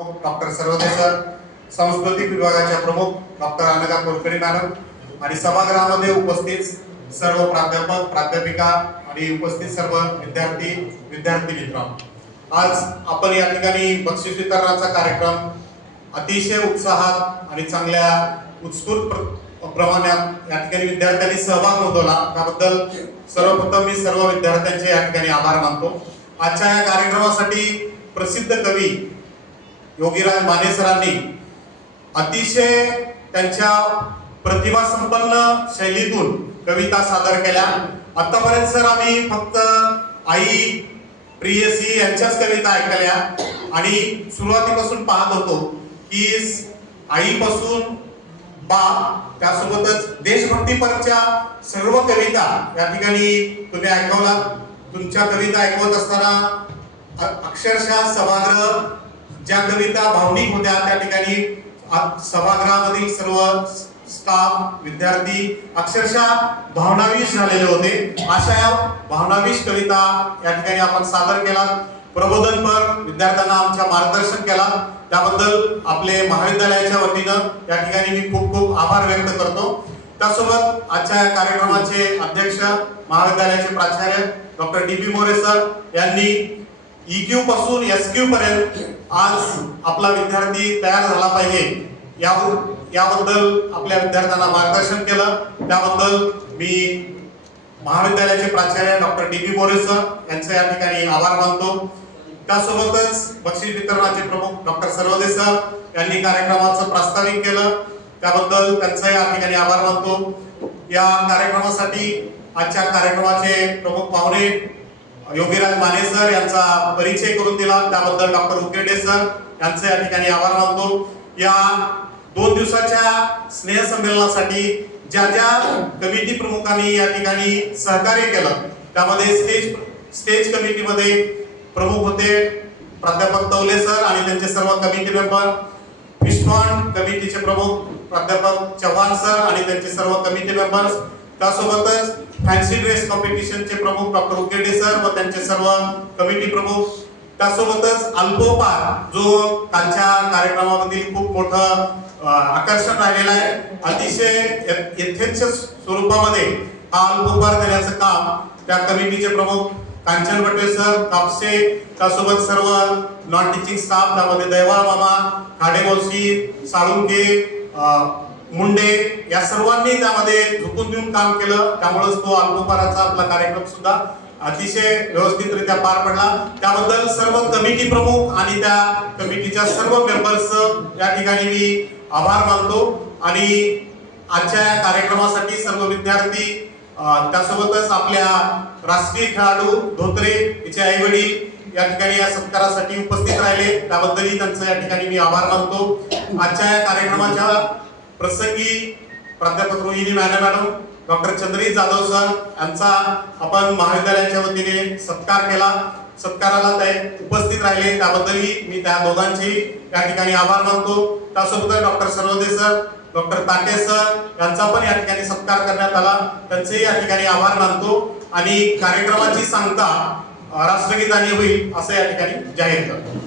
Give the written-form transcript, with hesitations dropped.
Doctor Sarvade sir, सांस्कृतिक विभागाच्या प्रमुख डॉक्टर अनघा कुलकर्णी मॅडम आणि सभागृहामध्ये उपस्थित सर्व प्राध्यापक प्राध्यापिका आणि उपस्थित सर्व विद्यार्थी मित्र, आज आपण या ठिकाणी बक्षीस वितरणाचा कार्यक्रम अतिशय उत्साहात आणि चांगल्या उत्स्फूर्त प्रमाणात या ठिकाणी विद्यार्थ्यांनी सहभाग नोंदवला, त्याबद्दल सर्वप्रथम मी सर्व विद्यार्थ्यांचे या ठिकाणी आभार मानतो। आजच्या या कार्यक्रमासाठी प्रसिद्ध कवी योगीराज माने सरांनी अतिशय त्यांच्या प्रतिभा संपन्न शैलीतून कविता सादर केल्या। आतापर्यंत सर आम्ही फक्त आई प्रियसी यांच्याच कविता ऐकल्या आणि सुरुवातीपासून पाहत होतो की आईपासून बा त्यासोबतच देशभक्तीपरच्या सर्व कविता या ठिकाणी तुम्ही ऐकवला। तुमच्या कविता ऐकवत असताना अक्षरशः सभागृह ज्या कविता भावनिक होत्या त्या ठिकाणी सभागृहामधील सर्व स्टाफ विद्यार्थी अक्षरशः भावनाविश झालेले होते। अशा या भावनाविश कविता या ठिकाणी आपण सादर केला, प्रबोधनपर विद्यार्थ्यांना आमच्या मार्गदर्शन केला, त्याबद्दल आपले महाविद्यालयाच्या वतीनं या ठिकाणी मी खूप खूप आभार व्यक्त करतो। त्यासोबत आजच्या कार्यक्रमाचे अध्यक्ष महाविद्यालयाचे प्राचार्य डॉक्टर डी.बी. मोरे सर यांनी EQ पासून SQ पर्यंत आज आपला विद्यार्थी तयार झाला पाहिजे याबद्दल आपल्या विद्यार्थ्यांना मार्गदर्शन केलं, त्याबद्दल मी महाविद्यालयाचे प्राचार्य डॉक्टर डी.बी. मोरे सर यांचे या ठिकाणी आभार मानतो। त्यासोबतच बक्षीस वितरणाचे प्रमुख डॉक्टर सर्वदे सर यांनी कार्यक्रमाचं प्रास्ताविक केलं, त्याबद्दल त्यांचा या ठिकाणी आभार मानतो। या कार्यक्रमासाठी आजच्या कार्यक्रमाचे प्रमुख पाहुणे योगीराज माने सर यांचा परिचय करून दिला, त्याबद्दल डॉक्टर उकेडे सर यांचे या ठिकाणी आभार मानतो। या 2 दिवसाच्या स्नेह संमेलनासाठी ज्या कमिटी प्रमुखांनी या ठिकाणी सहकार्य केलं, त्यामध्ये स्टेज कमिटीमध्ये प्रमुख होते प्राध्यापक तवले सर आणि त्यांचे सर्व कमिटी मेंबर, फिस्टॉन कमिटीचे प्रमुख प्राध्यापक चव्हाण सर आणि त्यांचे सर्व कमिटी मेंबर्स, त्यासोबतच फॅन्सी ड्रेस कॉम्पिटिशनचे प्रमुख डॉक्टर उकेडे सर व त्यांचे सर्व कमिटी प्रमुख, त्यासोबतच अल्पोपार जो कालच्या कार्यक्रमामधील खूप मोठं आकर्षण राहिलेलं आहे, अतिशय यथेच्छ स्वरूपामध्ये हा अल्पोपार देण्याचं काम त्या कमिटीचे प्रमुख कांचन बटे सर कापसे, त्यासोबत सर्व नॉन टीचिंग स्टाफ, त्यामध्ये दैवा मामा खाडेमोशी साळुंके मुंडे या सर्वांनी त्यामध्ये झुकून देऊन काम केलं, त्यामुळेच तो अल्पोपाराचा आपला कार्यक्रम सुद्धा अतिशय व्यवस्थितरित्या पार पडला। त्याबद्दल सर्व कमिटी प्रमुख आणि त्या कमिटीच्या सर्व मेंबर्स या ठिकाणी मी आभार मानतो। आणि आजच्या या कार्यक्रमासाठी सर्व विद्यार्थी, त्यासोबतच आपल्या राष्ट्रीय खेळाडू धोत्रे तिचे आई वडील या ठिकाणी या सत्कारासाठी उपस्थित राहिले, त्याबद्दलही त्यांचं या ठिकाणी मी आभार मानतो। आजच्या या कार्यक्रमाच्या प्रसंगी प्राध्यापक Rohini madam, doctor चंद्री Jadhav sir यांचा आपण महाविद्यालयाच्या वतीने सत्कार केला, सत्काराला ते उपस्थित राहिले, त्याबद्दलही मी त्या दोघांची या ठिकाणी आभार मानतो। त्यासोबत डॉक्टर सर्वदे सर, डॉक्टर ताटे सर यांचा पण या ठिकाणी सत्कार करण्यात आला, त्यांचे या ठिकाणी आभार मानतो। आणि कार्यक्रमाची सांगता राष्ट्रगीताने होईल असं या ठिकाणी जाहीर करतो।